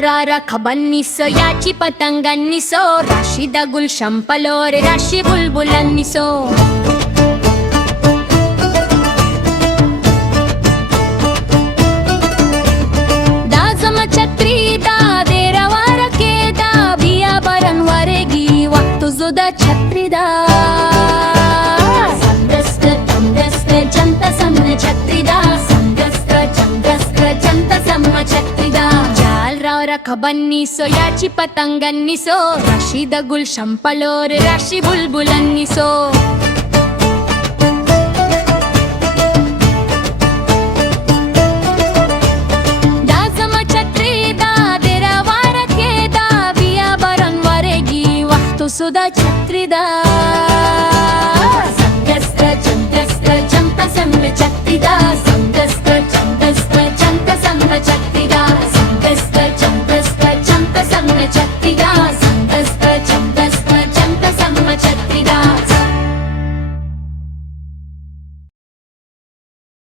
रारा खबन्नी सो याची पतंगांनी so राशीदा Gulshan floor राशी बुलबुलांनी सो दाजम छत्री दा देरवार केदा बिया बरन वरेगी वक्त जुदा छत्री दा संगस्त चंगस्त जंत सम्म छत्री दा संगस्त चंगस्त जंत सम्म छत्री दा खबन्नी सो याची पतंगांनी सो राशीदा गुलशन पलोर राशी बुलबुलांनी सो दाजम छत्री दा देरवार केदा बिया बरन वरेगी वक्त सुदा छत्री दा संगस्त चंगस्त जंत सम्म छत्री दा